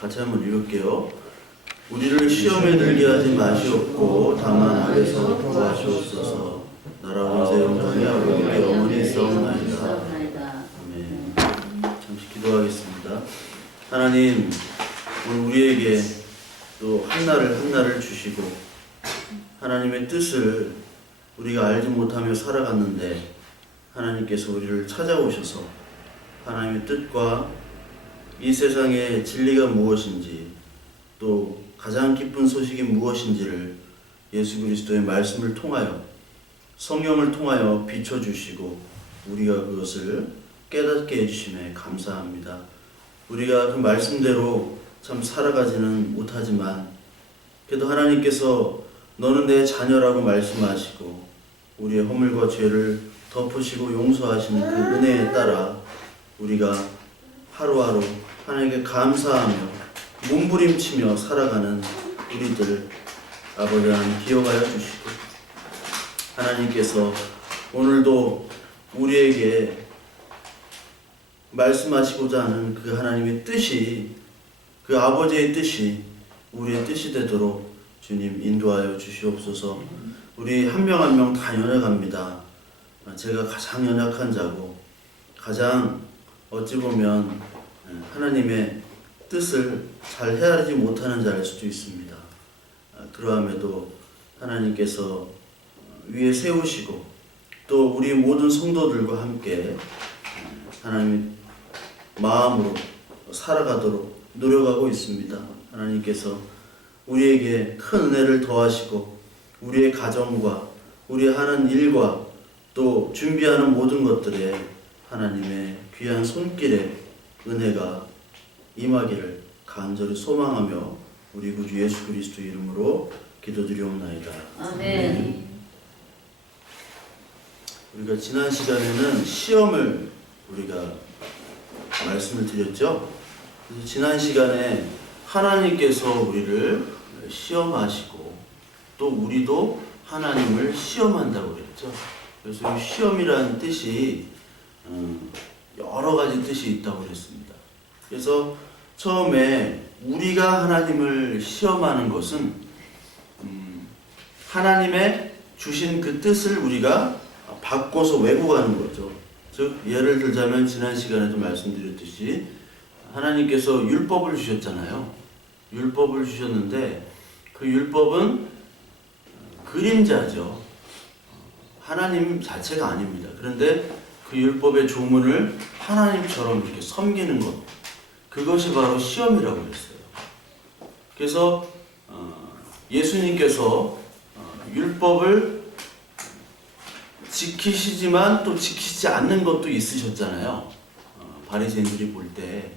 같이 한번 읽을게요. 우리를 시험에 들게 하지 마시옵고 다만 악에서 구하시옵소서. 나라 원세 영광이 아버지께 영원히 있사옵나이다. 아멘. 잠시 기도하겠습니다. 하나님, 오늘 우리에게 또 한날을 주시고 하나님의 뜻을 우리가 알지 못하며 살아갔는데 하나님께서 우리를 찾아오셔서 하나님의 뜻과 이 세상의 진리가 무엇인지 또 가장 기쁜 소식이 무엇인지를 예수 그리스도의 말씀을 통하여 성경을 통하여 비춰주시고 우리가 그것을 깨닫게 해주심에 감사합니다. 우리가 그 말씀대로 참 살아가지는 못하지만 그래도 하나님께서 너는 내 자녀라고 말씀하시고 우리의 허물과 죄를 덮으시고 용서하시는 그 은혜에 따라 우리가 하루하루 하나님께 감사하며 몸부림치며 살아가는 우리들 아버지 하나님 기억하여 주시고 하나님께서 오늘도 우리에게 말씀하시고자 하는 그 하나님의 뜻이 그 아버지의 뜻이 우리의 뜻이 되도록 주님 인도하여 주시옵소서. 우리 한 명 한 명 다 연약합니다. 제가 가장 연약한 자고 가장 어찌 보면 하나님의 뜻을 잘 헤아리지 못하는 자일 수도 있습니다. 그러함에도 하나님께서 위에 세우시고 또 우리 모든 성도들과 함께 하나님의 마음으로 살아가도록 노력하고 있습니다. 하나님께서 우리에게 큰 은혜를 더하시고 우리의 가정과 우리 하는 일과 또 준비하는 모든 것들에 하나님의 귀한 손길에 은혜가 임하기를 간절히 소망하며 우리 구주 예수 그리스도 이름으로 기도드리옵나이다. 아멘. 우리가 지난 시간에는 시험을 우리가 말씀을 드렸죠. 그래서 지난 시간에 하나님께서 우리를 시험하시고 또 우리도 하나님을 시험한다고 그랬죠. 그래서 이 시험이라는 뜻이 여러 가지 뜻이 있다고 그랬습니다. 그래서 처음에 우리가 하나님을 시험하는 것은 하나님의 주신 그 뜻을 우리가 바꿔서 왜곡하는 거죠. 즉 예를 들자면 지난 시간에도 말씀드렸듯이 하나님께서 율법을 주셨잖아요. 율법을 주셨는데 그 율법은 그림자죠. 하나님 자체가 아닙니다. 그런데 그 율법의 조문을 하나님처럼 이렇게 섬기는 것, 그것이 바로 시험이라고 했어요. 그래서 예수님께서 율법을 지키시지만 또 지키지 않는 것도 있으셨잖아요. 바리새인들이 볼 때.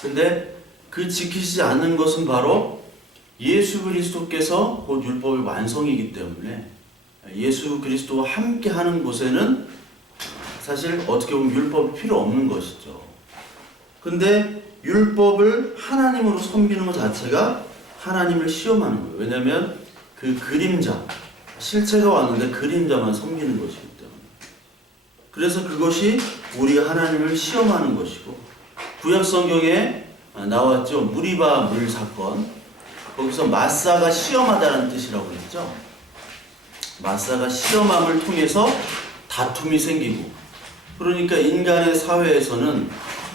근데 그 지키시지 않는 것은 바로 예수 그리스도께서 곧 율법의 완성이기 때문에 예수 그리스도와 함께 하는 곳에는 사실 어떻게 보면 율법이 필요 없는 것이죠. 근데 율법을 하나님으로 섬기는 것 자체가 하나님을 시험하는 거예요. 왜냐하면 그 그림자, 실체가 왔는데 그림자만 섬기는 것이기 때문에. 그래서 그것이 우리가 하나님을 시험하는 것이고, 구약 성경에 나왔죠. 무리바 물 사건. 거기서 마사가 시험하다는 뜻이라고 했죠. 마사가 시험함을 통해서 다툼이 생기고, 그러니까 인간의 사회에서는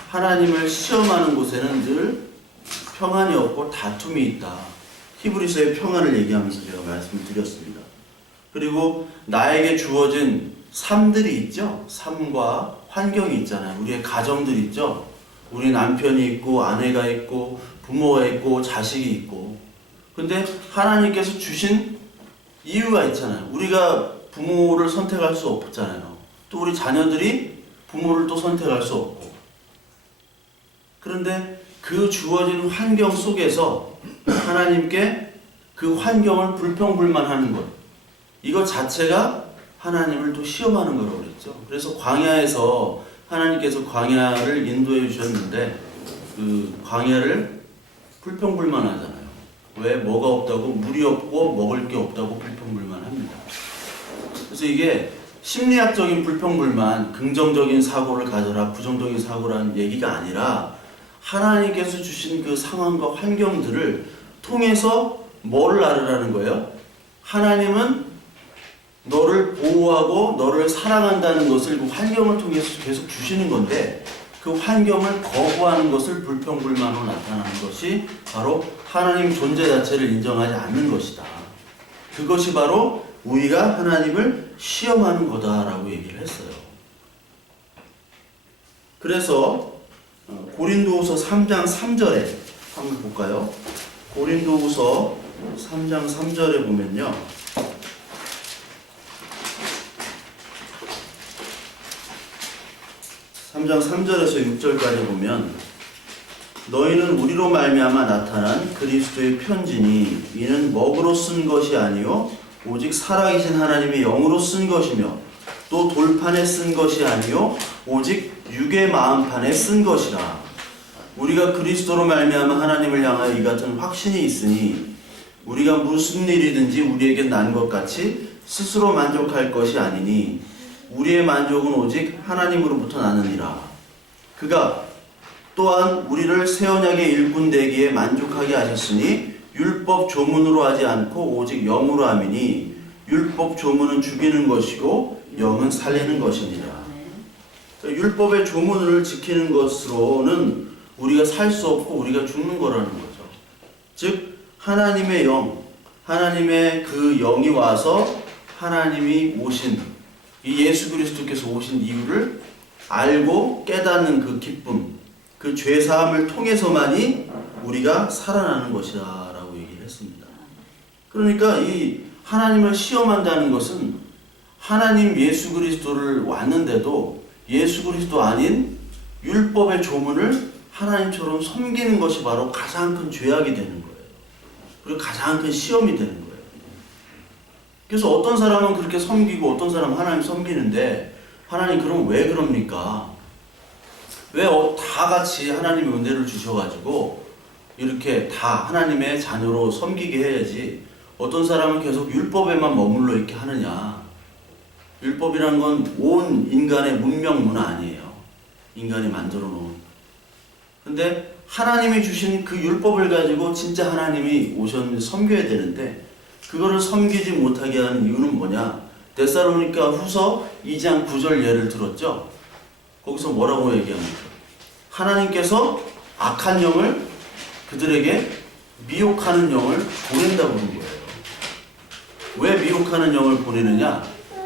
하나님을 시험하는 곳에는 늘 평안이 없고 다툼이 있다. 히브리서의 평안을 얘기하면서 제가 말씀을 드렸습니다. 그리고 나에게 주어진 삶들이 있죠. 삶과 환경이 있잖아요. 우리의 가정들이 있죠. 우리 남편이 있고 아내가 있고 부모가 있고 자식이 있고. 근데 하나님께서 주신 이유가 있잖아요. 우리가 부모를 선택할 수 없잖아요. 또 우리 자녀들이 부모를 또 선택할 수 없고. 그런데 그 주어진 환경 속에서 하나님께 그 환경을 불평불만하는 것, 이것 자체가 하나님을 또 시험하는 거라고 그랬죠. 그래서 광야에서 하나님께서 광야를 인도해 주셨는데 그 광야를 불평불만하잖아요. 왜? 뭐가 없다고? 물이 없고 먹을 게 없다고 불평불만합니다. 그래서 이게 심리학적인 불평불만, 긍정적인 사고를 가져라, 부정적인 사고라는 얘기가 아니라 하나님께서 주신 그 상황과 환경들을 통해서 뭐를 알으라는 거예요? 하나님은 너를 보호하고 너를 사랑한다는 것을 그 환경을 통해서 계속 주시는 건데, 그 환경을 거부하는 것을 불평불만으로 나타나는 것이 바로 하나님 존재 자체를 인정하지 않는 것이다. 그것이 바로 우리가 하나님을 시험하는 거다라고 얘기를 했어요. 그래서 고린도후서 3장 3절에 한번 볼까요? 고린도후서 3장 3절에 보면요, 3장 3절에서 6절까지 보면, 너희는 우리로 말미암아 나타난 그리스도의 편지니 이는 먹으로 쓴 것이 아니요 오직 살아계신 하나님의 영으로 쓴 것이며, 또 돌판에 쓴 것이 아니요 오직 육의 마음판에 쓴 것이라. 우리가 그리스도로 말미암아 하나님을 향하여 이 같은 확신이 있으니 우리가 무슨 일이든지 우리에게 난 것 같이 스스로 만족할 것이 아니니 우리의 만족은 오직 하나님으로부터 나느니라. 그가 또한 우리를 새 언약의 일꾼 되기에 만족하게 하셨으니 율법 조문으로 하지 않고 오직 영으로 함이니 율법 조문은 죽이는 것이고 영은 살리는 것이니라. 율법의 조문을 지키는 것으로는 우리가 살 수 없고 우리가 죽는 거라는 거죠. 즉 하나님의 영, 하나님의 그 영이 와서 하나님이 오신, 이 예수 그리스도께서 오신 이유를 알고 깨닫는 그 기쁨, 그 죄사함을 통해서만이 우리가 살아나는 것이다 라고 얘기를 했습니다. 그러니까 이 하나님을 시험한다는 것은 하나님 예수 그리스도를 왔는데도 예수 그리스도 아닌 율법의 조문을 하나님처럼 섬기는 것이 바로 가장 큰 죄악이 되는 거예요. 그리고 가장 큰 시험이 되는 거예요. 그래서 어떤 사람은 그렇게 섬기고 어떤 사람은 하나님 섬기는데, 하나님 그럼 왜 그럽니까? 왜 다 같이 하나님의 은혜를 주셔가지고 이렇게 다 하나님의 자녀로 섬기게 해야지 어떤 사람은 계속 율법에만 머물러 있게 하느냐. 율법이란 건 온 인간의 문명 문화 아니에요. 인간이 만들어 놓은. 근데 하나님이 주신 그 율법을 가지고 진짜 하나님이 오셨는데 섬겨야 되는데, 그거를 섬기지 못하게 하는 이유는 뭐냐? 데살로니가 후서 2장 9절 예를 들었죠. 거기서 뭐라고 얘기합니까? 하나님께서 악한 영을 그들에게 미혹하는 영을 보낸다고 하는 거예요. 왜 미혹하는 영을 보내느냐?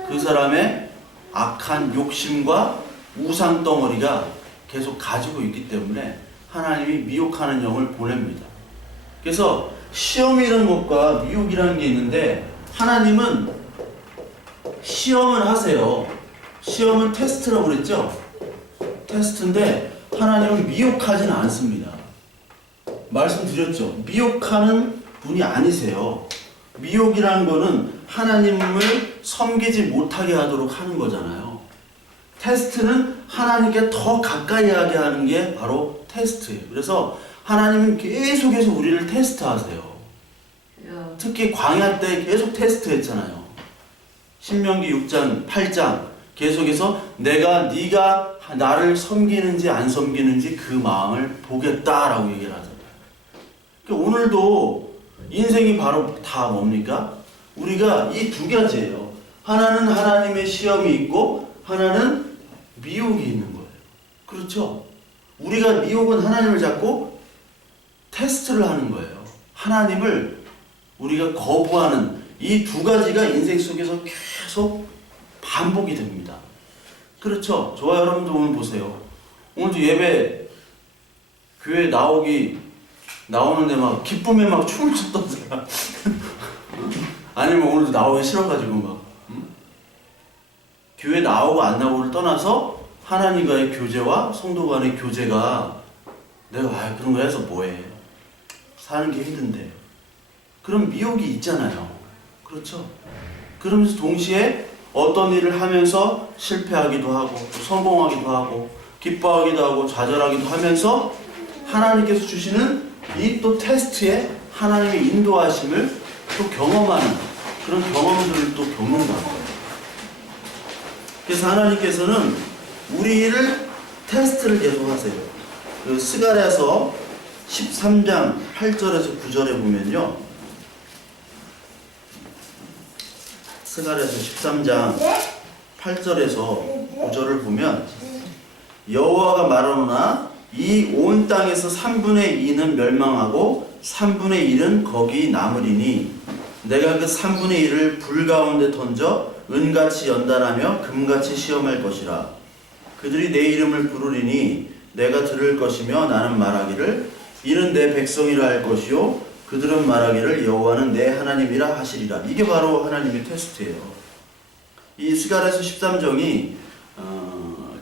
그 사람의 악한 욕심과 우상 덩어리가 계속 가지고 있기 때문에 하나님이 미혹하는 영을 보냅니다. 그래서 시험이라는 것과 미혹이라는 게 있는데, 하나님은 시험을 하세요. 시험은 테스트라고 그랬죠? 테스트인데 하나님은 미혹하지는 않습니다. 말씀드렸죠? 미혹하는 분이 아니세요. 미혹이라는 거는 하나님을 섬기지 못하게 하도록 하는 거잖아요. 테스트는 하나님께 더 가까이 하게 하는 게 바로 테스트예요. 그래서 하나님은 계속해서 우리를 테스트하세요. 특히 광야 때 계속 테스트했잖아요. 신명기 6장, 8장 계속해서 네가 나를 섬기는지 안 섬기는지 그 마음을 보겠다라고 얘기를 하잖아요. 그러니까 오늘도 인생이 바로 다 뭡니까? 우리가 이 두 가지예요. 하나는 하나님의 시험이 있고 하나는 미혹이 있는 거예요. 그렇죠? 우리가 미혹은 하나님을 잡고 테스트를 하는 거예요. 하나님을 우리가 거부하는 이 두 가지가 인생 속에서 계속 반복이 됩니다. 그렇죠? 저와 여러분도 오늘 보세요. 오늘도 예배 교회 나오는데 막 기쁨에 막 춤을 췄던 사람 아니면 오늘도 나오기 싫어가지고 막 교회 나오고 안 나오고를 떠나서 하나님과의 교제와 성도 간의 교제가 내가 그런 거 해서 뭐해, 사는 게 힘든데, 그런 미혹이 있잖아요. 그렇죠? 그러면서 동시에 어떤 일을 하면서 실패하기도 하고 성공하기도 하고 기뻐하기도 하고 좌절하기도 하면서 하나님께서 주시는 이 또 테스트에 하나님의 인도하심을 또 경험하는 그런 경험들을 또 겪는다는 거예요. 그래서 하나님께서는 우리를 테스트를 계속 하세요. 그 스가랴서 13장 8절에서 9절에 보면요. 스가랴서 13장 8절에서 9절을 보면 여호와가 말하노나 이 온 땅에서 3분의 2는 멸망하고 3분의 1은 거기 남으리니 내가 그 3분의 1을 불 가운데 던져 은같이 연단하며 금같이 시험할 것이라. 그들이 내 이름을 부르리니 내가 들을 것이며 나는 말하기를 이는 내 백성이라 할 것이요 그들은 말하기를 여호와는 내 하나님이라 하시리라. 이게 바로 하나님의 테스트예요. 이 스가랴서 13장이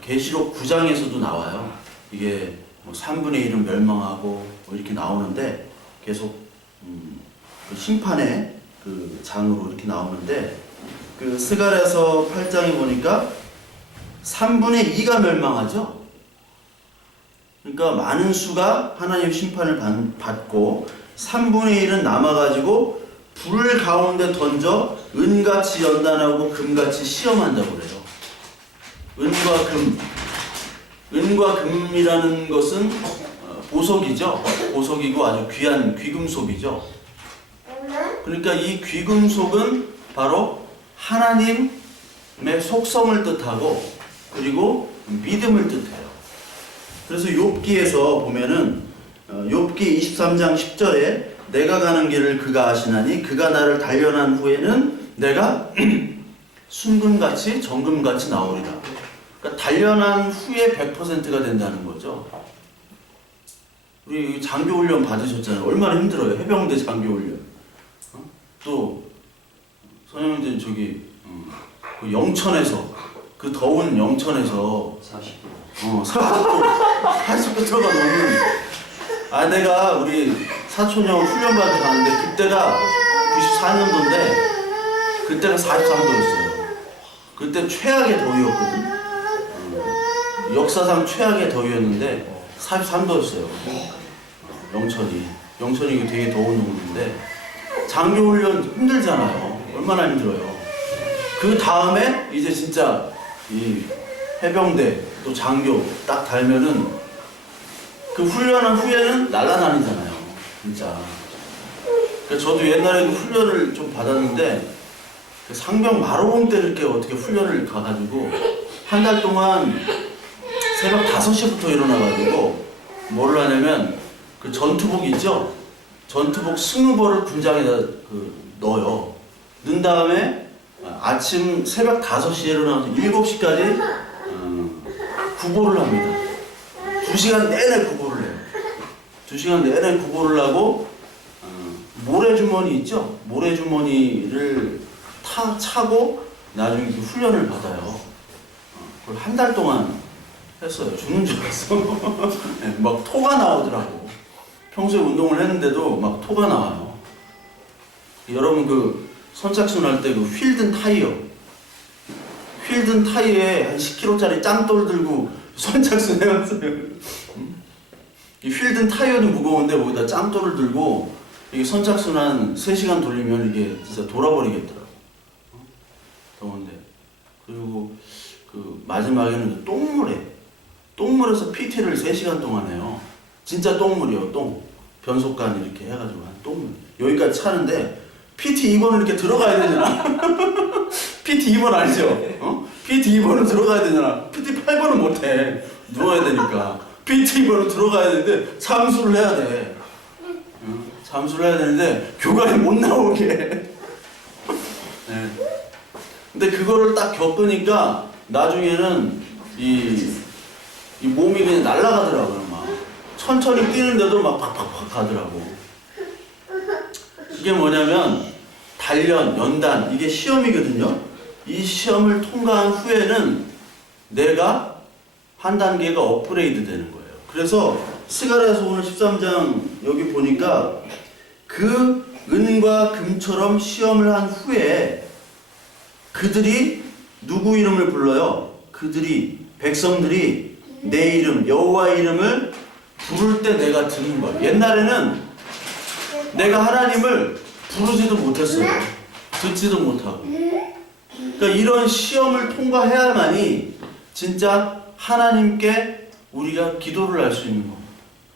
계시록 9장에서도 나와요. 이게 뭐 3분의 1은 멸망하고 뭐 이렇게 나오는데 계속 그 심판의 그 장으로 이렇게 나오는데 그 스가랴서 8장에 보니까 3분의 2가 멸망하죠. 그러니까 많은 수가 하나님의 심판을 받고 3분의 1은 남아가지고 불 가운데 던져 은같이 연단하고 금같이 시험한다고 그래요. 은과 금이라는 것은 보석이죠. 보석이고 아주 귀한 귀금속이죠. 그러니까 이 귀금속은 바로 하나님의 속성을 뜻하고 그리고 믿음을 뜻해요. 그래서 욥기에서 보면은 욥기 23장 10절에 내가 가는 길을 그가 아시나니 그가 나를 단련한 후에는 내가 순금같이 정금같이 나오리라. 그러니까 단련한 후에 100%가 된다는 거죠. 우리 장교훈련 받으셨잖아요. 얼마나 힘들어요. 해병대 장교훈련. 또 선영들 저기 그 영천에서 그 더운 영천에서 40도 들어가 넘는 내가 우리 사촌형 훈련 받으러 가는데 그때가 94년도인데 그때가 43도였어요. 그때 최악의 더위였거든. 역사상 최악의 더위였는데 43도였어요. 영천이 되게 더운 동네인데 장교훈련 힘들잖아요. 얼마나 힘들어요. 그 다음에 이제 진짜 이 해병대 또 장교 딱 달면은 그 훈련한 후에는 날아다니잖아요. 진짜. 그러니까 저도 옛날에 그 훈련을 좀 받았는데 그 상병 마로봉 때 이렇게 어떻게 훈련을 가가지고 한 달 동안 새벽 5시부터 일어나가지고 뭘 하냐면 그 전투복 있죠? 전투복 20벌을 군장에다 넣어요. 넣은 다음에 아침 새벽 5시에 일어나서 7시까지 구보를 합니다. 2시간 내내 구보를 해요. 2시간 내내 구보를 하고 모래주머니 있죠? 모래주머니를 차고 나중에 훈련을 받아요. 그걸 한 달 동안 했어요. 죽는 줄 알았어. 네, 막 토가 나오더라고. 평소에 운동을 했는데도 막 토가 나와요. 여러분 그 선착순 할 때 그 휠든 타이어에 한 10kg짜리 짱돌 들고 선착순 해왔어요. 이 휠든 타이어도 무거운데 거기다 짱돌을 들고 이게 선착순 한 3시간 돌리면 이게 진짜 돌아버리겠더라고. 더운데. 그리고 그 마지막에는 똥물에서 PT를 3시간 동안 해요. 진짜 똥물이요. 변속관 이렇게 해가지고 한 똥물. 여기까지 차는데 PT 2번을 이렇게 들어가야 되잖아. PT 2번 알죠? PT 2번은 들어가야 되잖아. PT 8번은 못해. 누워야 되니까. PT 2번은 들어가야 되는데 잠수를 해야 돼. 잠수를 해야 되는데 교관이 못 나오게. 네. 근데 그거를 딱 겪으니까 나중에는 이 몸이 그냥 날아가더라고요. 막 천천히 뛰는데도 막 팍팍팍 가더라고. 이게 뭐냐면 단련, 연단 이게 시험이거든요. 이 시험을 통과한 후에는 내가 한 단계가 업그레이드 되는 거예요. 그래서 스가랴서 오늘 13장 여기 보니까 그 은과 금처럼 시험을 한 후에 그들이 누구 이름을 불러요? 백성들이 내 이름, 여호와의 이름을 부를 때 내가 듣는 거예요. 옛날에는 내가 하나님을 부르지도 못했어요. 듣지도 못하고. 그러니까 이런 시험을 통과해야만이 진짜 하나님께 우리가 기도를 할 수 있는 겁니다.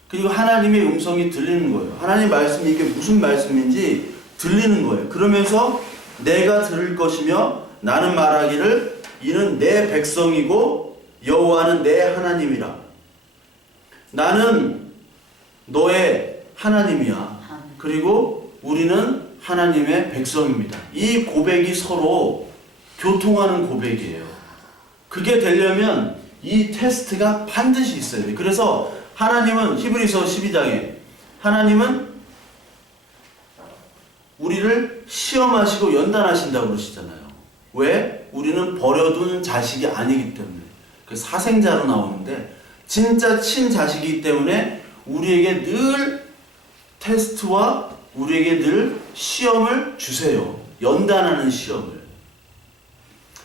그리고 하나님의 음성이 들리는 거예요. 하나님 말씀이 이게 무슨 말씀인지 들리는 거예요. 그러면서 내가 들을 것이며 나는 말하기를 이는 내 백성이고 여호와는 내 하나님이라. 나는 너의 하나님이야. 그리고 우리는 하나님의 백성입니다. 이 고백이 서로 교통하는 고백이에요. 그게 되려면 이 테스트가 반드시 있어야 돼요. 그래서 하나님은 히브리서 12장에 하나님은 우리를 시험하시고 연단하신다고 그러시잖아요. 왜? 우리는 버려둔 자식이 아니기 때문에. 그 사생자로 나오는데 진짜 친자식이기 때문에 우리에게 늘 테스트와 우리에게 늘 시험을 주세요. 연단하는 시험을.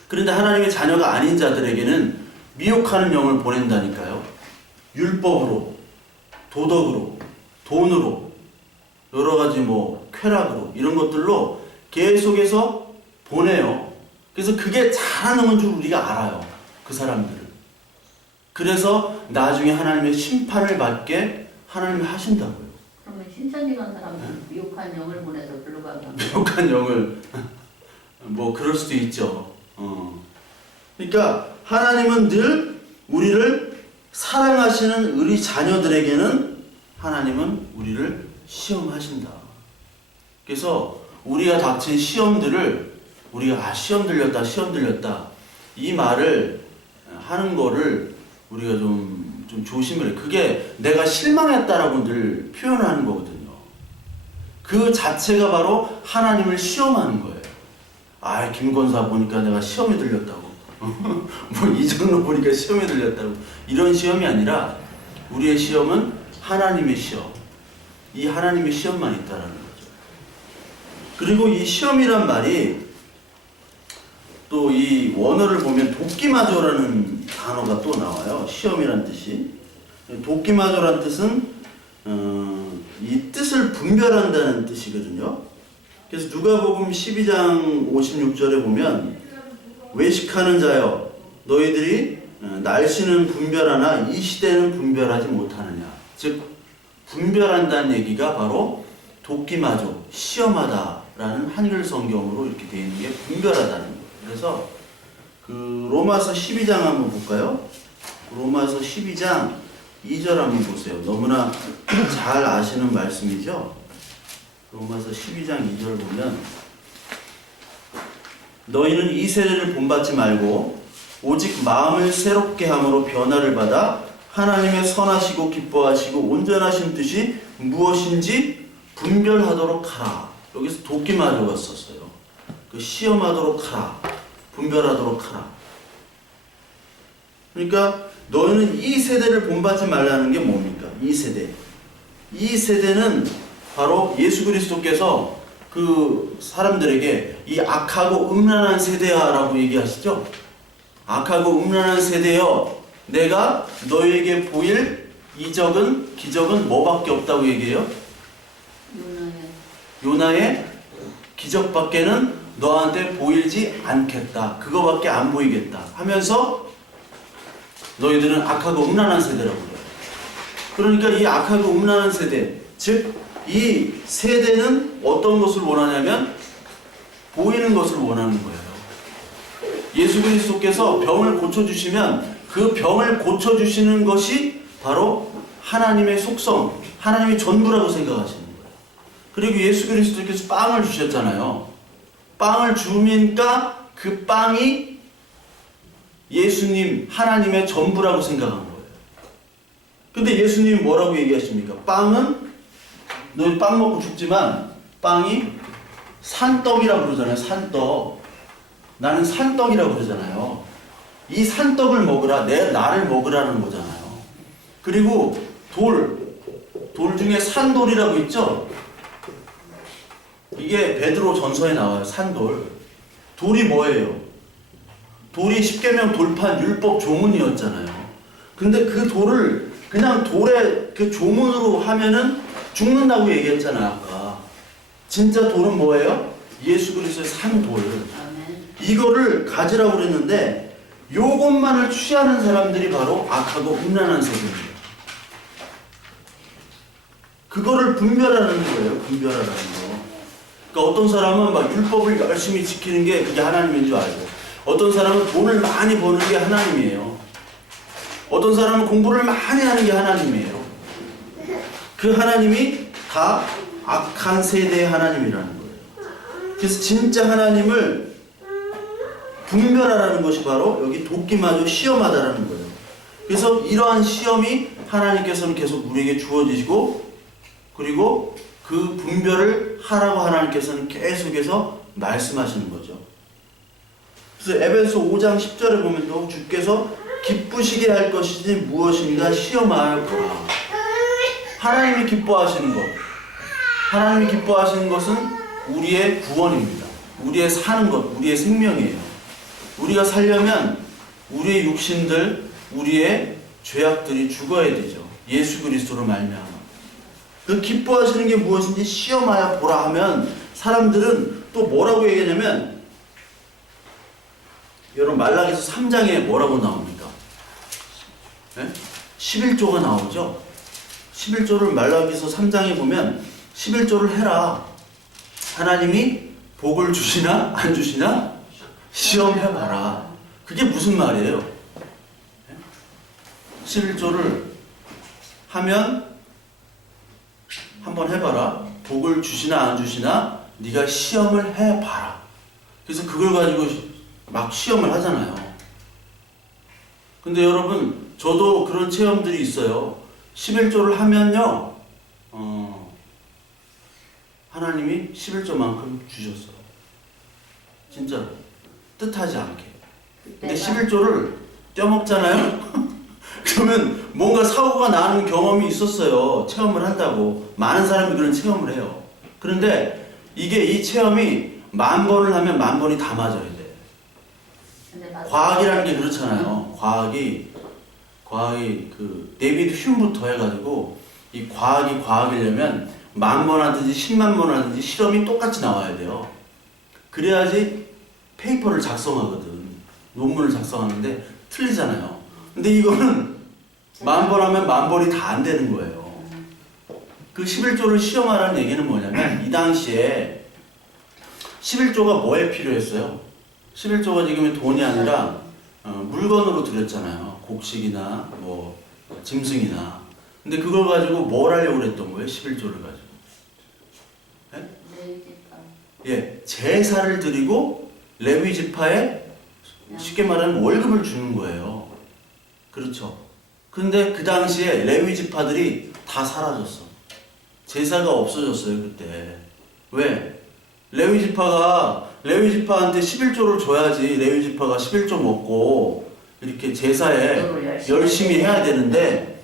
그런데 하나님의 자녀가 아닌 자들에게는 미혹하는 영을 보낸다니까요. 율법으로, 도덕으로, 돈으로, 여러 가지 쾌락으로 이런 것들로 계속해서 보내요. 그래서 그게 잘하는 건 줄 우리가 알아요. 그 사람들을. 그래서 나중에 하나님의 심판을 받게 하나님이 하신다고요. 그러면 신천지간 사람은 미혹한 영을 보내서 글로 가게 합니다. 미혹한 영을 그럴 수도 있죠. 그러니까 하나님은 늘 우리를 사랑하시는 우리 자녀들에게는 하나님은 우리를 시험하신다. 그래서 우리가 닥친 시험들을 우리가 시험 들렸다 이 말을 하는 거를 우리가 좀 조심을 해요. 그게 내가 실망했다라고 늘 표현하는 거거든요. 그 자체가 바로 하나님을 시험하는 거예요. 김권사 보니까 내가 시험에 들렸다고. 이정로 보니까 시험에 들렸다고. 이런 시험이 아니라 우리의 시험은 하나님의 시험. 이 하나님의 시험만 있다라는 거죠. 그리고 이 시험이란 말이 또 이 원어를 보면 돕기마저라는 단어가 또 나와요. 시험이란 뜻이. 돕기마저란 뜻은 이 뜻을 분별한다는 뜻이거든요. 그래서 누가복음 12장 56절에 보면 외식하는 자여 너희들이 날씨는 분별하나 이 시대는 분별하지 못하느냐. 즉 분별한다는 얘기가 바로 돕기마저 시험하다라는 한글 성경으로 이렇게 되어 있는 게 분별하다는 거예요. 그래서 그 로마서 12장 한번 볼까요? 로마서 12장 2절 한번 보세요. 너무나 잘 아시는 말씀이죠. 로마서 12장 2절 보면 너희는 이 세대를 본받지 말고 오직 마음을 새롭게 함으로 변화를 받아 하나님의 선하시고 기뻐하시고 온전하신 뜻이 무엇인지 분별하도록 하라. 여기서 돕기마저가 썼어요. 그 시험하도록 하라. 분별하도록 하라. 그러니까 너희는 이 세대를 본받지 말라는 게 뭡니까? 이 세대. 이 세대는 바로 예수 그리스도께서 그 사람들에게 이 악하고 음란한 세대야 라고 얘기하시죠. 악하고 음란한 세대여 내가 너희에게 보일 이적은 기적은 뭐밖에 없다고 얘기해요? 요나의 기적밖에는 너한테 보이지 않겠다. 그거밖에 안 보이겠다 하면서 너희들은 악하고 음란한 세대라고 그래요. 그러니까 이 악하고 음란한 세대, 즉 이 세대는 어떤 것을 원하냐면 보이는 것을 원하는 거예요. 예수 그리스도께서 병을 고쳐주시면 그 병을 고쳐주시는 것이 바로 하나님의 속성, 하나님의 전부라고 생각하시는 거예요. 그리고 예수 그리스도께서 빵을 주셨잖아요. 빵을 주니까 그 빵이 예수님, 하나님의 전부라고 생각한 거예요. 근데 예수님이 뭐라고 얘기하십니까? 빵은 너희 빵 먹고 죽지만 빵이 산떡이라고 그러잖아요. 산떡. 나는 산떡이라고 그러잖아요. 이 산떡을 먹으라. 나를 먹으라는 거잖아요. 그리고 돌 중에 산돌이라고 있죠? 이게 베드로 전서에 나와요. 산돌. 돌이 뭐예요? 돌이 십계명 돌판 율법 조문이었잖아요. 근데 그 돌을 그냥 돌의 그 조문으로 하면은 죽는다고 얘기했잖아요, 아까. 진짜 돌은 뭐예요? 예수 그리스도의 산돌. 이거를 가지라고 그랬는데 요것만을 취하는 사람들이 바로 악하고 음란한 세대입니다. 그거를 분별하는 거예요. 분별하라는 거. 그러니까 어떤 사람은 막 율법을 열심히 지키는 게 그게 하나님인 줄 알고, 어떤 사람은 돈을 많이 버는 게 하나님이에요. 어떤 사람은 공부를 많이 하는 게 하나님이에요. 그 하나님이 다 악한 세대의 하나님이라는 거예요. 그래서 진짜 하나님을 분별하라는 것이 바로 여기 돕기마저 시험하다라는 거예요. 그래서 이러한 시험이 하나님께서는 계속 우리에게 주어지시고, 그리고 그 분별을 하라고 하나님께서는 계속해서 말씀하시는 거죠. 그래서 에베소 5장 10절에 보면 또 주께서 기쁘시게 할 것이지 무엇인가 시험하여 보라. 하나님이 기뻐하시는 것, 하나님이 기뻐하시는 것은 우리의 구원입니다. 우리의 사는 것, 우리의 생명이에요. 우리가 살려면 우리의 육신들, 우리의 죄악들이 죽어야 되죠. 예수 그리스도로 말미암아. 그 기뻐하시는 게 무엇인지 시험하여 보라 하면 사람들은 또 뭐라고 얘기하냐면, 여러분 말라기서 3장에 뭐라고 나옵니까? 네? 11조가 나오죠. 11조를 말라기서 3장에 보면 11조를 해라. 하나님이 복을 주시나 안 주시나 시험해봐라. 그게 무슨 말이에요? 11조를 하면 한번 해봐라. 복을 주시나 안 주시나 네가 시험을 해봐라. 그래서 그걸 가지고 막 시험을 하잖아요. 근데 여러분, 저도 그런 체험들이 있어요. 11조를 하면요, 하나님이 11조만큼 주셨어요. 진짜로. 뜻하지 않게. 근데 11조를 떼먹잖아요? 그러면 뭔가 사고가 나는 경험이 있었어요. 체험을 한다고. 많은 사람이 그런 체험을 해요. 그런데 이게 이 체험이 10,000번을 하면 10,000번이 다 맞아야 돼. 과학이라는 게 그렇잖아요. 과학이 그 데이비드 흉부터 해가지고 이 과학이 과학이려면 10,000번 하든지 100,000번 하든지 실험이 똑같이 나와야 돼요. 그래야지 페이퍼를 작성하거든. 논문을 작성하는데 틀리잖아요. 근데 이거는 10,000번 하면 10,000번이 다 안 되는 거예요. 그 11조를 시험하라는 얘기는 뭐냐면, 이 당시에 11조가 뭐에 필요했어요? 11조가 지금 돈이 아니라 물건으로 드렸잖아요. 곡식이나 뭐 짐승이나. 근데 그걸 가지고 뭘 하려고 그랬던 거예요? 11조를 가지고. 네? 예, 제사를 드리고 레위 지파에 쉽게 말하면 월급을 주는 거예요. 그렇죠. 근데 그 당시에 레위 지파들이 다 사라졌어. 제사가 없어졌어요, 그때. 왜? 레위 지파한테 11조를 줘야지 레위 지파가 11조 먹고 이렇게 제사에 열심히 해야 되는데,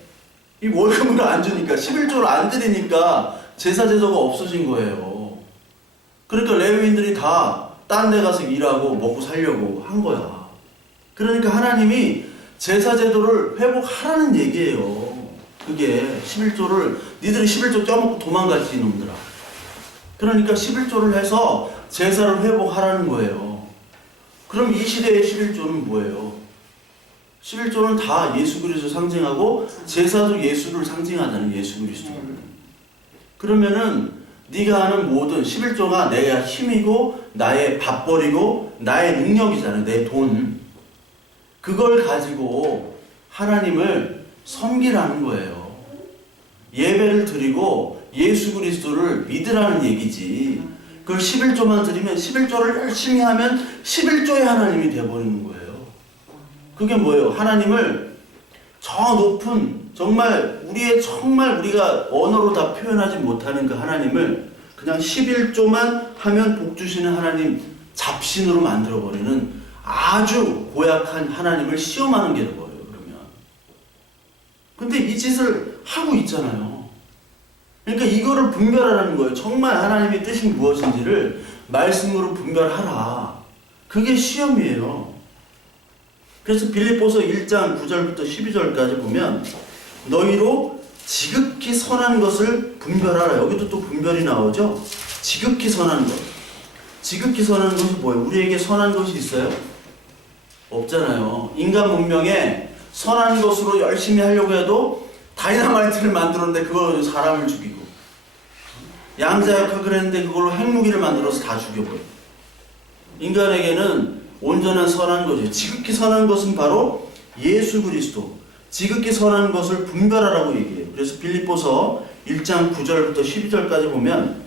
이 월급을 안 주니까, 11조를 안 드리니까 제사 제도가 없어진 거예요. 그러니까 레위인들이 다 딴 데 가서 일하고 먹고 살려고 한 거야. 그러니까 하나님이 제사 제도를 회복하라는 얘기예요. 그게 11조를, 니들이 11조 껴먹고 도망갔지 이놈들아. 그러니까 11조를 해서 제사를 회복하라는 거예요. 그럼 이 시대의 11조는 뭐예요? 11조는 다 예수 그리스도 상징하고, 제사도 예수를 상징하잖아요. 예수 그리스도를. 그러면은 네가 하는 모든 11조가 내 힘이고 나의 밥벌이고 나의 능력이잖아요. 내 돈. 그걸 가지고 하나님을 섬기라는 거예요. 예배를 드리고 예수 그리스도를 믿으라는 얘기지. 그걸 11조만 드리면, 11조를 열심히 하면 11조의 하나님이 되어버리는 거예요. 그게 뭐예요? 하나님을 저 높은, 정말 우리가 언어로 다 표현하지 못하는 그 하나님을 그냥 11조만 하면 복 주시는 하나님 잡신으로 만들어버리는 아주 고약한 하나님을 시험하는 게 되어버려요, 그러면. 근데 이 짓을 하고 있잖아요. 그러니까 이거를 분별하라는 거예요. 정말 하나님의 뜻이 무엇인지를 말씀으로 분별하라. 그게 시험이에요. 그래서 빌립보서 1장 9절부터 12절까지 보면, 너희로 지극히 선한 것을 분별하라. 여기도 또 분별이 나오죠. 지극히 선한 것. 지극히 선한 것이 뭐예요? 우리에게 선한 것이 있어요? 없잖아요. 인간 문명에 선한 것으로 열심히 하려고 해도 다이너마이트를 만들었는데 그걸 사람을 죽이고, 양자역학을 했는데 그걸로 핵무기를 만들어서 다 죽여버려. 인간에게는 온전한 선한 거죠. 지극히 선한 것은 바로 예수 그리스도. 지극히 선한 것을 분별하라고 얘기해요. 그래서 빌립보서 1장 9절부터 12절까지 보면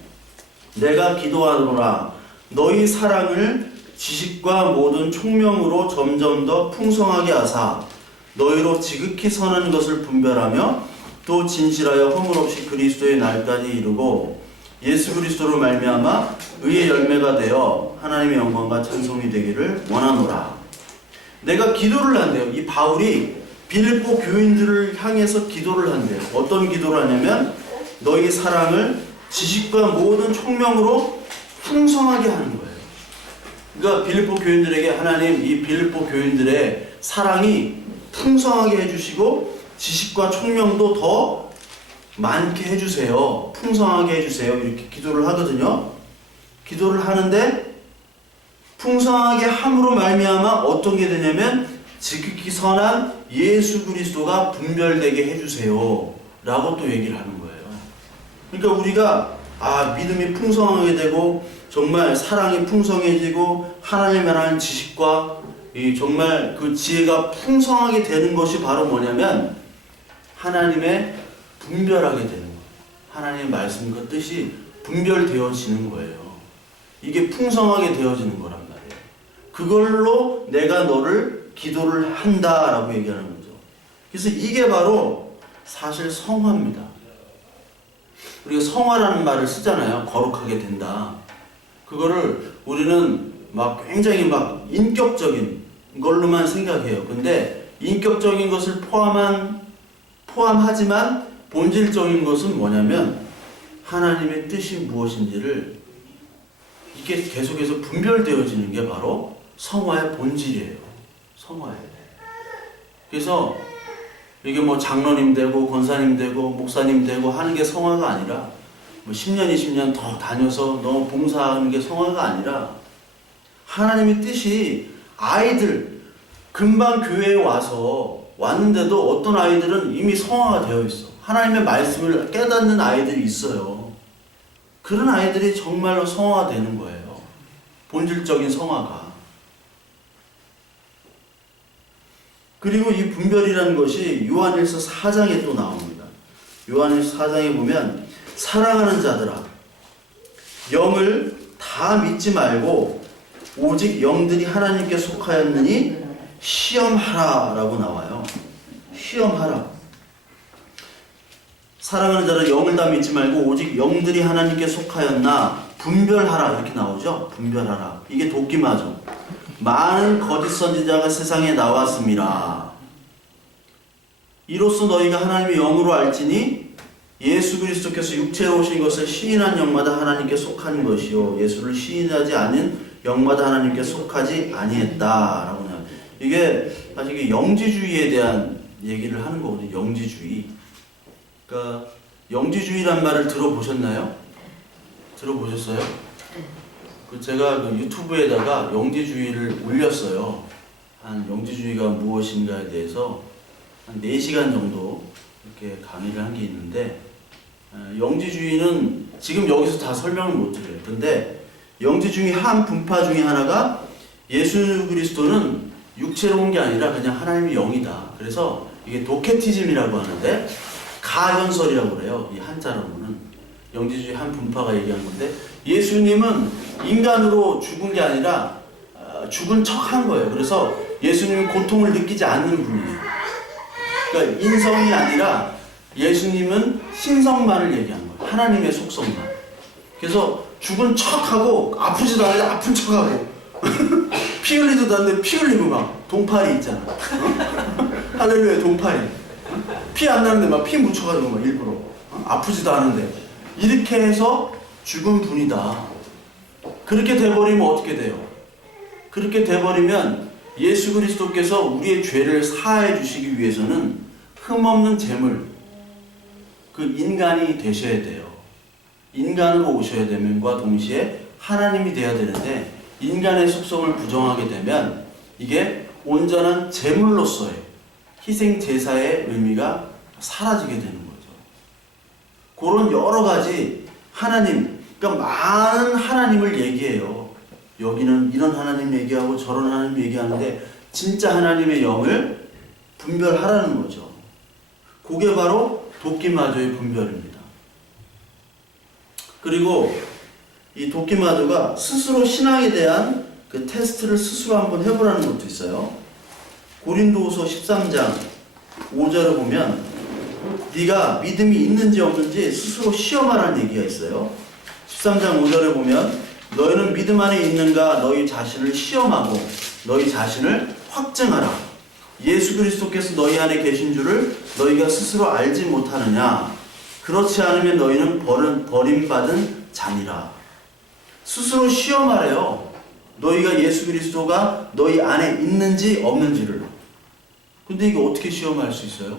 내가 기도하노라 너희 사랑을 지식과 모든 총명으로 점점 더 풍성하게 하사 너희로 지극히 선한 것을 분별하며 또 진실하여 허물 없이 그리스도의 날까지 이루고 예수 그리스도로 말미암아 의의 열매가 되어 하나님의 영광과 찬송이 되기를 원하노라. 내가 기도를 한대요. 이 바울이 빌립보 교인들을 향해서 기도를 한대요. 어떤 기도를 하냐면 너희 사랑을 지식과 모든 총명으로 풍성하게 하는 거예요. 그러니까 빌립보 교인들에게 하나님 이 빌립보 교인들의 사랑이 풍성하게 해주시고 지식과 총명도 더 많게 해주세요. 풍성하게 해주세요. 이렇게 기도를 하거든요. 기도를 하는데 풍성하게 함으로 말미암아 어떤 게 되냐면 지극히 선한 예수 그리스도가 분별되게 해주세요. 라고 또 얘기를 하는 거예요. 그러니까 우리가 믿음이 풍성하게 되고 정말 사랑이 풍성해지고 하나님에 대한 지식과 정말 그 지혜가 풍성하게 되는 것이 바로 뭐냐면 하나님의 분별하게 되는 거예요. 하나님의 말씀과 뜻이 분별되어지는 거예요. 이게 풍성하게 되어지는 거란 말이에요. 그걸로 내가 너를 기도를 한다라고 얘기하는 거죠. 그래서 이게 바로 사실 성화입니다. 우리가 성화라는 말을 쓰잖아요. 거룩하게 된다. 그거를 우리는 굉장히 인격적인 걸로만 생각해요. 근데 인격적인 것을 포함하지만 본질적인 것은 뭐냐면 하나님의 뜻이 무엇인지를 이게 계속해서 분별되어지는 게 바로 성화의 본질이에요. 성화예요. 그래서 이게 장로님 되고 권사님 되고 목사님 되고 하는 게 성화가 아니라 10년 20년 더 다녀서 너 봉사하는 게 성화가 아니라 하나님의 뜻이 아이들 금방 교회에 왔는데도 어떤 아이들은 이미 성화가 되어 있어. 하나님의 말씀을 깨닫는 아이들이 있어요. 그런 아이들이 정말로 성화가 되는 거예요. 본질적인 성화가. 그리고 이 분별이라는 것이 요한일서 4장에 또 나옵니다. 요한일서 4장에 보면 사랑하는 자들아 영을 다 믿지 말고 오직 영들이 하나님께 속하였느니 시험하라 라고 나와요. 시험하라. 사랑하는 자들아 영을 다 믿지 말고 오직 영들이 하나님께 속하였나 분별하라 이렇게 나오죠. 분별하라. 이게 도끼마죠. 많은 거짓 선지자가 세상에 나왔습니다. 이로써 너희가 하나님의 영으로 알지니 예수 그리스도께서 육체로 오신 것을 시인한 영마다 하나님께 속한 것이요 예수를 시인하지 않은 영마다 하나님께 속하지 아니했다라고 나와요. 이게 사실 영지주의에 대한 얘기를 하는 거거든요. 영지주의. 그러니까 영지주의란 말을 들어보셨나요? 들어보셨어요? 제가 유튜브에다가 영지주의를 올렸어요. 영지주의가 무엇인가에 대해서 한 4시간 정도 이렇게 강의를 한 게 있는데 영지주의는 지금 여기서 다 설명을 못 드려요. 근데 영지주의 한 분파 중에 하나가 예수 그리스도는 육체로 온 게 아니라 그냥 하나님의 영이다. 그래서 이게 도케티즘이라고 하는데 가현설이라고 그래요. 이 한자로는 영지주의 한 분파가 얘기한 건데 예수님은 인간으로 죽은 게 아니라 죽은 척 한 거예요. 그래서 예수님은 고통을 느끼지 않는 분이에요. 그러니까 인성이 아니라 예수님은 신성만을 얘기한 거예요. 하나님의 속성만. 그래서 죽은 척하고 아프지도 않는데 아픈 척하고 피 흘리지도 않는데 피 흘리고 막 동파리 있잖아. 할렐루야 동파리. 피 안 나는데 막 피 묻혀가지고 막 일부러 아프지도 않은데 이렇게 해서 죽은 분이다. 그렇게 돼버리면 어떻게 돼요? 그렇게 돼버리면 예수 그리스도께서 우리의 죄를 사하여 주시기 위해서는 흠없는 제물, 그 인간이 되셔야 돼요. 인간으로 오셔야 되면과 동시에 하나님이 돼야 되는데 인간의 속성을 부정하게 되면 이게 온전한 제물로서의 희생 제사의 의미가 사라지게 되는 거죠. 그런 여러 가지 하나님, 그러니까 많은 하나님을 얘기해요. 여기는 이런 하나님 얘기하고 저런 하나님 얘기하는데 진짜 하나님의 영을 분별하라는 거죠. 그게 바로 도끼마저의 분별입니다. 그리고 이 도끼마저가 스스로 신앙에 대한 그 테스트를 스스로 한번 해보라는 것도 있어요. 고린도후서 13장 5절을 보면 네가 믿음이 있는지 없는지 스스로 시험하라는 얘기가 있어요. 13장 5절에 보면 너희는 믿음 안에 있는가 너희 자신을 시험하고 너희 자신을 확증하라. 예수 그리스도께서 너희 안에 계신 줄을 너희가 스스로 알지 못하느냐. 그렇지 않으면 너희는 버림받은 자니라. 스스로 시험하래요. 너희가 예수 그리스도가 너희 안에 있는지 없는지를. 근데 이게 어떻게 시험할 수 있어요?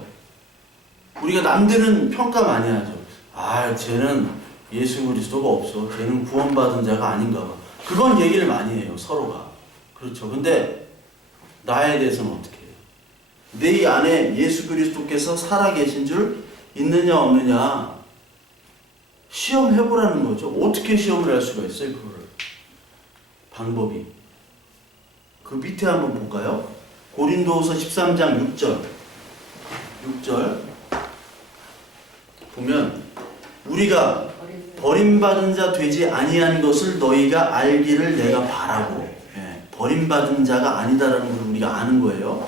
우리가 남들은 평가 많이 하죠. 아, 쟤는 예수 그리스도가 없어. 쟤는 구원받은 자가 아닌가 봐. 그건 얘기를 많이 해요, 서로가. 그렇죠. 근데 나에 대해서는 어떻게 해요? 내 안에 예수 그리스도께서 살아계신 줄 있느냐 없느냐 시험해보라는 거죠. 어떻게 시험을 할 수가 있어요, 그거를? 방법이. 그 밑에 한번 볼까요? 고린도후서 13장 6절 보면 우리가 버림받은 자 되지 아니한 것을 너희가 알기를 내가 바라고. 버림받은 자가 아니다라는 걸 우리가 아는 거예요.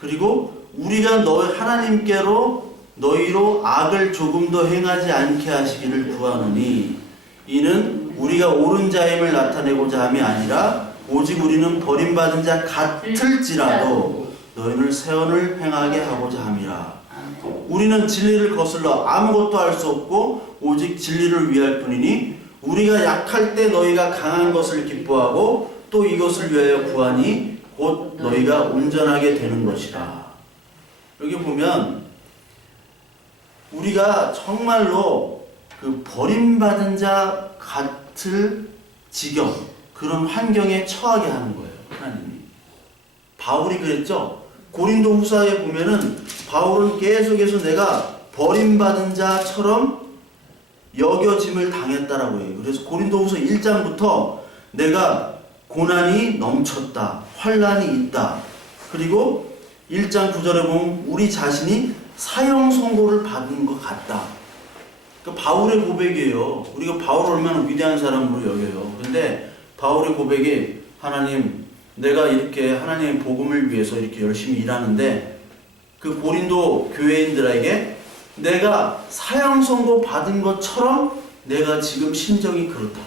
그리고 우리가 하나님께로 너희로 악을 조금 더 행하지 않게 하시기를 구하노니 이는 우리가 옳은 자임을 나타내고자 함이 아니라 오직 우리는 버림받은 자 같을지라도 너희를 세언을 행하게 하고자 함이라. 우리는 진리를 거슬러 아무것도 할 수 없고 오직 진리를 위할 뿐이니 우리가 약할 때 너희가 강한 것을 기뻐하고 또 이것을 위하여 구하니 곧 너희가 온전하게 되는 것이라. 여기 보면 우리가 정말로 그 버림받은 자 같을 지경, 그런 환경에 처하게 하는 거예요, 하나님이. 바울이 그랬죠. 고린도 후서에 보면은 바울은 계속해서 내가 버림받은 자처럼 여겨짐을 당했다라고 해요. 그래서 고린도후서 1장부터 내가 고난이 넘쳤다, 환난이 있다. 그리고 1장 9절에 보면 우리 자신이 사형 선고를 받은 것 같다. 그러니까 바울의 고백이에요. 우리가 바울을 얼마나 위대한 사람으로 여겨요. 근데 바울의 고백이 하나님, 내가 이렇게 하나님의 복음을 위해서 이렇게 열심히 일하는데 그 고린도 교회인들에게 내가 사형 선고 받은 것처럼 내가 지금 심정이 그렇다.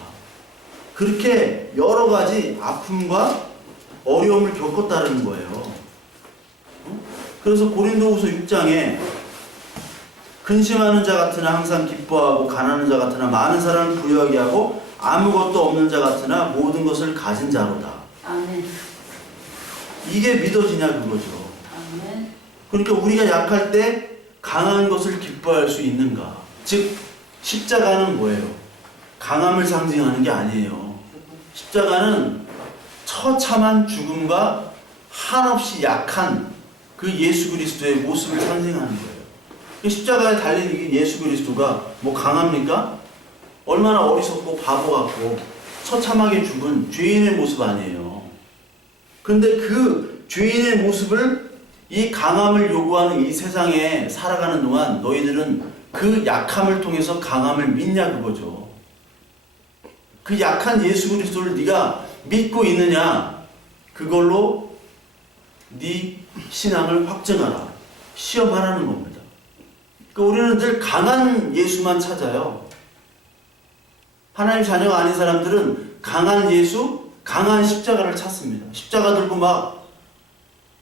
그렇게 여러 가지 아픔과 어려움을 겪었다는 거예요. 그래서 고린도후서 6장에 근심하는 자 같으나 항상 기뻐하고 가난한 자 같으나 많은 사람을 부유하게 하고 아무것도 없는 자 같으나 모든 것을 가진 자로다. 아멘. 이게 믿어지냐 그거죠. 아멘. 그러니까 우리가 약할 때 강한 것을 기뻐할 수 있는가? 즉 십자가는 뭐예요? 강함을 상징하는 게 아니에요. 십자가는 처참한 죽음과 한없이 약한 그 예수 그리스도의 모습을 상징하는 거예요. 십자가에 달린 이 예수 그리스도가 뭐 강합니까? 얼마나 어리석고 바보 같고 처참하게 죽은 죄인의 모습 아니에요. 근데 그 죄인의 모습을 이 강함을 요구하는 이 세상에 살아가는 동안 너희들은 그 약함을 통해서 강함을 믿냐 그거죠. 그 약한 예수 그리스도를 네가 믿고 있느냐, 그걸로 네 신앙을 확증하라, 시험하라는 겁니다. 그러니까 우리는 늘 강한 예수만 찾아요. 하나님 자녀가 아닌 사람들은 강한 예수, 강한 십자가를 찾습니다. 십자가 들고 막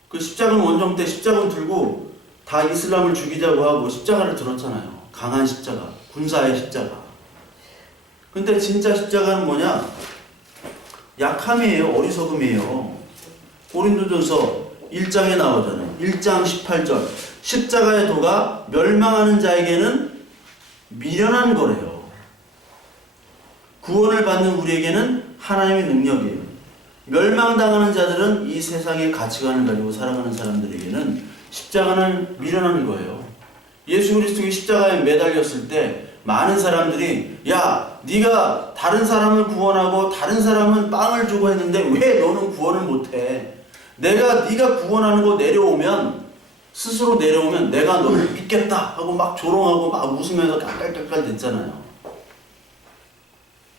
그 십자군 원정 때 십자군 들고 다 이슬람을 죽이자고 하고 십자가를 들었잖아요. 강한 십자가, 군사의 십자가. 근데 진짜 십자가는 뭐냐? 약함이에요. 어리석음이에요. 고린도전서 1장에 나오잖아요. 1장 18절. 십자가의 도가 멸망하는 자에게는 미련한 거래요. 구원을 받는 우리에게는 하나님의 능력이에요. 멸망당하는 자들은 이 세상의 가치관을 가지고 살아가는 사람들에게는 십자가는 미련한 거예요. 예수 그리스도의 십자가에 매달렸을 때 많은 사람들이 야, 네가 다른 사람을 구원하고 다른 사람은 빵을 주고 했는데 왜 너는 구원을 못해? 네가 구원하는 거 내려오면 스스로 내려오면 내가 너를 믿겠다 하고 막 조롱하고 막 웃으면서 깔깔깔깔 됐잖아요.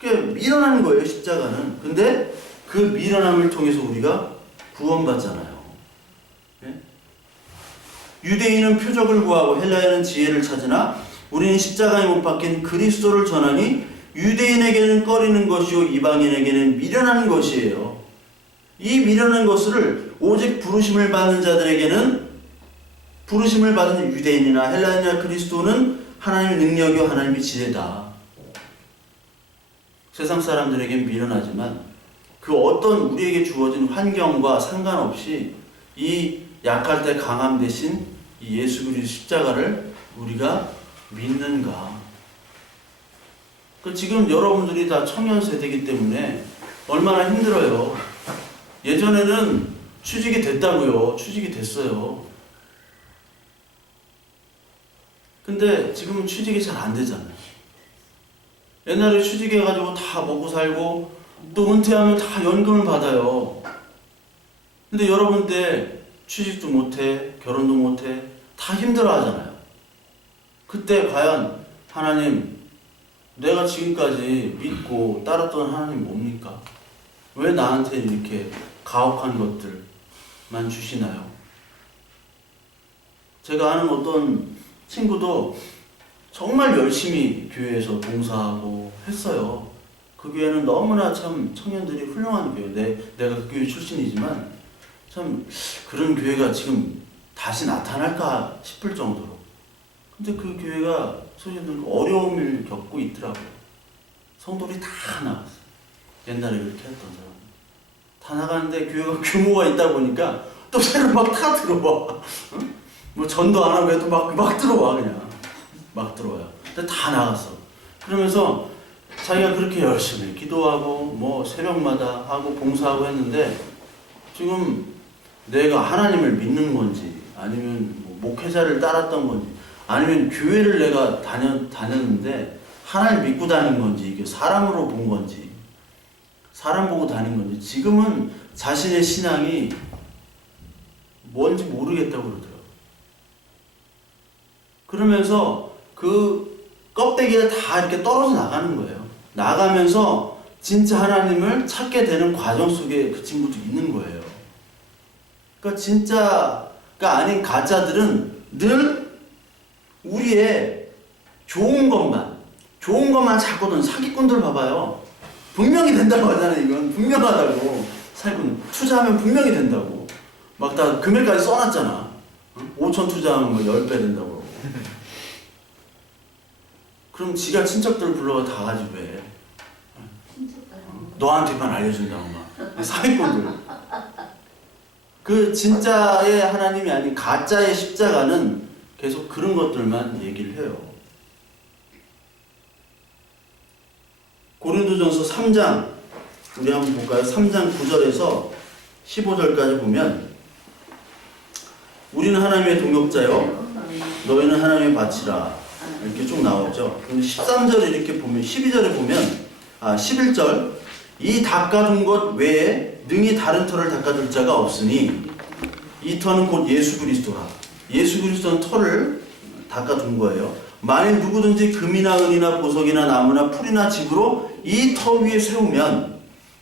그게 미련한 거예요, 십자가는. 근데 그 미련함을 통해서 우리가 구원받잖아요. 예? 유대인은 표적을 구하고 헬라인은 지혜를 찾으나 우리는 십자가에 못 박힌 그리스도를 전하니 유대인에게는 꺼리는 것이요 이방인에게는 미련한 것이에요. 이 미련한 것을 오직 부르심을 받는 자들에게는, 부르심을 받은 유대인이나 헬라인이나 그리스도는 하나님의 능력이요 하나님의 지혜다. 세상 사람들에게는 미련하지만 그 어떤 우리에게 주어진 환경과 상관없이 이 약할 때 강함 대신 이 예수 그리스도 십자가를 우리가 믿는가. 지금 여러분들이 다 청년 세대이기 때문에 얼마나 힘들어요. 예전에는 취직이 됐다고요. 취직이 됐어요. 근데 지금은 취직이 잘 안 되잖아요. 옛날에 취직해가지고 다 먹고 살고 또 은퇴하면 다 연금을 받아요. 근데 여러분 때 취직도 못해, 결혼도 못해, 다 힘들어 하잖아요. 그때 과연 하나님, 내가 지금까지 믿고 따랐던 하나님 뭡니까? 왜 나한테 이렇게 가혹한 것들만 주시나요? 제가 아는 어떤 친구도 정말 열심히 교회에서 봉사하고 했어요. 그 교회는 너무나 참 청년들이 훌륭한 교회. 내가 그 교회 출신이지만 참 그런 교회가 지금 다시 나타날까 싶을 정도로. 근데 그 교회가 소신들 어려움을 겪고 있더라고요. 성도들이 다 나갔어요. 옛날에 그렇게 했던 사람. 다 나가는데 교회가 규모가 있다 보니까 또 새로 막 다 들어와. 응? 뭐 전도 안 하고 해도 막 들어와 그냥. 막 들어와요. 근데 다 나갔어. 그러면서 자기가 그렇게 열심히 기도하고 뭐 새벽마다 하고 봉사하고 했는데 지금 내가 하나님을 믿는 건지 아니면 뭐 목회자를 따랐던 건지 아니면 교회를 내가 다녔는데 하나님 믿고 다닌 건지 이게 사람으로 본 건지 사람 보고 다닌 건지 지금은 자신의 신앙이 뭔지 모르겠다고 그러더라고요. 그러면서 그 껍데기가 다 이렇게 떨어져 나가는 거예요. 나가면서 진짜 하나님을 찾게 되는 과정 속에 그 친구도 있는 거예요. 그러니까 진짜가 아닌 가짜들은 늘 우리의 좋은 것만 찾거든. 사기꾼들 봐봐요. 분명히 된다고 하잖아요. 이건 분명하다고. 사기꾼 투자하면 분명히 된다고. 막 다 금액까지 써놨잖아. 5천 투자하면 뭐 10배 된다고. 그럼 지가 친척들 불러가 다 가지고 해. 너한테만 알려준다고 막. 사기꾼들. 그 진짜의 하나님이 아닌 가짜의 십자가는 계속 그런 것들만 얘기를 해요. 고린도전서 3장 우리 한번 볼까요? 3장 9절에서 15절까지 보면 우리는 하나님의 동역자요 너희는 하나님의 밭이라 이렇게 쭉 나오죠. 그런데 13절에 이렇게 보면 12절에 보면 11절 이 닦아둔 것 외에 능히 다른 터를 닦아둘 자가 없으니 이 터는 곧 예수 그리스도라. 예수 그리스도는 터를 닦아둔 거예요. 만일 누구든지 금이나 은이나 보석이나 나무나 풀이나 집으로 이 터 위에 세우면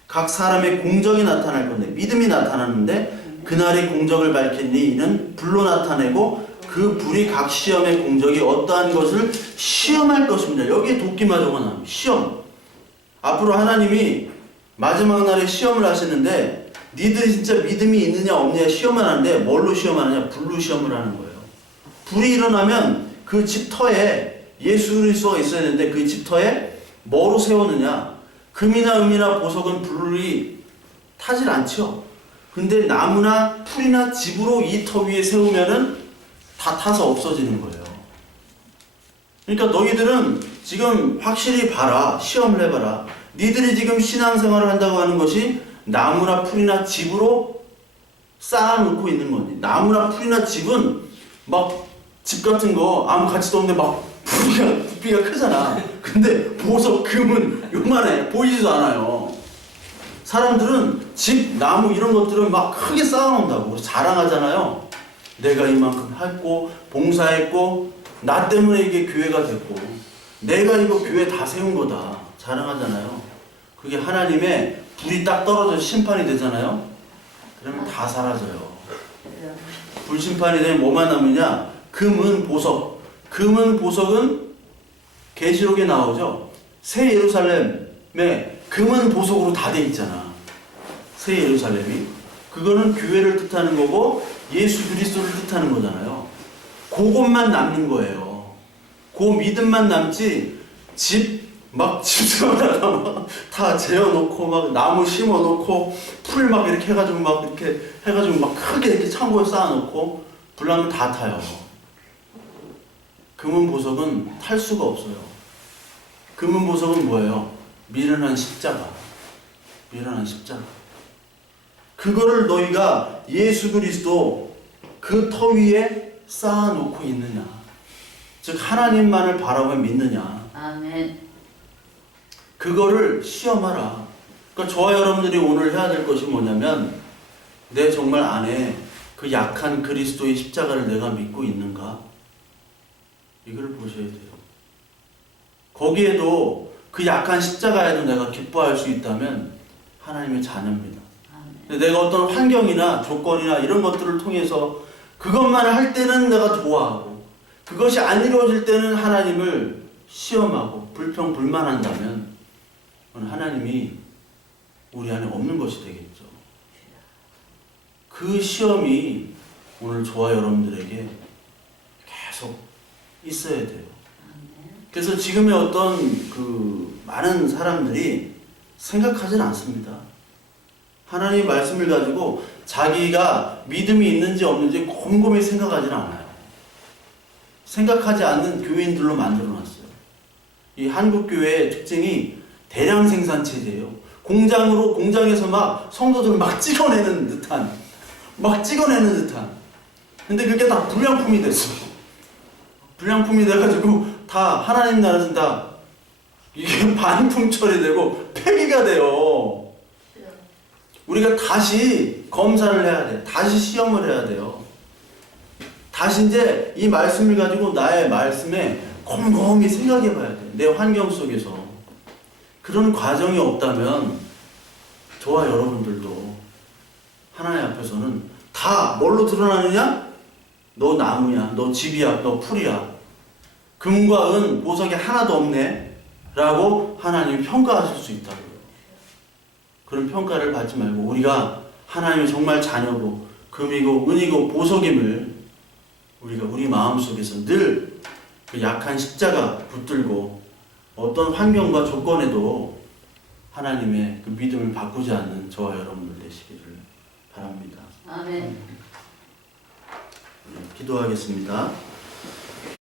각 사람의 공적이 나타날 건데 믿음이 나타나는데 그날의 공적을 밝히니 이는 불로 나타내고 그 불이 각 시험의 공적이 어떠한 것을 시험할 것입니다. 여기에 도끼마 적어놔. 시험. 앞으로 하나님이 마지막 날에 시험을 하시는데 니들이 진짜 믿음이 있느냐 없느냐 시험을 하는데 뭘로 시험하느냐? 불로 시험을 하는 거예요. 불이 일어나면 그 집터에 예수 그리스도가 있어야 되는데 그 집터에 뭐로 세우느냐? 금이나 은이나 보석은 불이 타질 않죠. 근데 나무나 풀이나 집으로 이 터 위에 세우면은 다 타서 없어지는 거예요. 그러니까 너희들은 지금 확실히 봐라. 시험을 해봐라. 니들이 지금 신앙생활을 한다고 하는 것이 나무나 풀이나 집으로 쌓아놓고 있는 건지 나무나 풀이나 집은 막 집 같은 거 아무 가치도 없는데 막 부피가 크잖아. 근데 보석, 금은 요만해. 보이지도 않아요. 사람들은 집, 나무 이런 것들은 막 크게 쌓아놓는다고. 그래서 자랑하잖아요. 내가 이만큼 했고, 봉사했고, 나 때문에 이게 교회가 됐고, 내가 이거 교회 다 세운 거다. 자랑하잖아요. 그게 하나님의 불이 딱 떨어져 심판이 되잖아요. 그러면 다 사라져요. 불심판이 되면 뭐만 남느냐? 금은 보석. 금은 보석은 계시록에 나오죠. 새 예루살렘에 금은 보석으로 다 돼 있잖아. 새 예루살렘이. 그거는 교회를 뜻하는 거고 예수 그리스도를 뜻하는 거잖아요. 그것만 남는 거예요. 그 믿음만 남지 막 집사마다 막 다 재워놓고 막 나무 심어놓고 풀 막 이렇게 해가지고 막 이렇게 해가지고 막 크게 이렇게 창고에 쌓아놓고 불나면 다 타요. 금은 보석은 탈 수가 없어요. 금은 보석은 뭐예요? 미련한 십자가. 미련한 십자가. 그거를 너희가 예수 그리스도 그 터 위에 쌓아놓고 있느냐. 즉 하나님만을 바라보며 믿느냐. 아멘. 그거를 시험하라. 그러니까 저와 여러분들이 오늘 해야 될 것이 뭐냐면 내 정말 안에 그 약한 그리스도의 십자가를 내가 믿고 있는가? 이걸 보셔야 돼요. 거기에도 그 약한 십자가에도 내가 기뻐할 수 있다면 하나님의 자녀입니다. 근데 내가 어떤 환경이나 조건이나 이런 것들을 통해서 그것만 할 때는 내가 좋아하고 그것이 안 이루어질 때는 하나님을 시험하고 불평불만한다면 하나님이 우리 안에 없는 것이 되겠죠. 그 시험이 오늘 저와 여러분들에게 계속 있어야 돼요. 그래서 지금의 어떤 그 많은 사람들이 생각하진 않습니다. 하나님의 말씀을 가지고 자기가 믿음이 있는지 없는지 곰곰이 생각하지는 않아요. 생각하지 않는 교인들로 만들어놨어요. 이 한국 교회의 특징이 대량 생산 체제예요. 공장에서 막 성도들 막 찍어내는 듯한. 근데 그게 다 불량품이 됐어. 불량품이 돼가지고 다 하나님 나라에서 다 이게 반품 처리되고 폐기가 돼요. 우리가 다시 검사를 해야 돼. 다시 시험을 해야 돼요. 다시 이제 이 말씀을 가지고 나의 말씀에 곰곰이 생각해 봐야 돼. 내 환경 속에서. 그런 과정이 없다면 저와 여러분들도 하나님 앞에서는 다 뭘로 드러나느냐? 너 나무야, 너 집이야, 너 풀이야. 금과 은, 보석이 하나도 없네 라고 하나님이 평가하실 수 있다고요. 그런 평가를 받지 말고 우리가 하나님의 정말 자녀고 금이고 은이고 보석임을 우리가 우리 마음속에서 늘 그 약한 십자가 붙들고 어떤 환경과 조건에도 하나님의 그 믿음을 바꾸지 않는 저와 여러분들 되시기를 바랍니다. 아멘. 기도하겠습니다.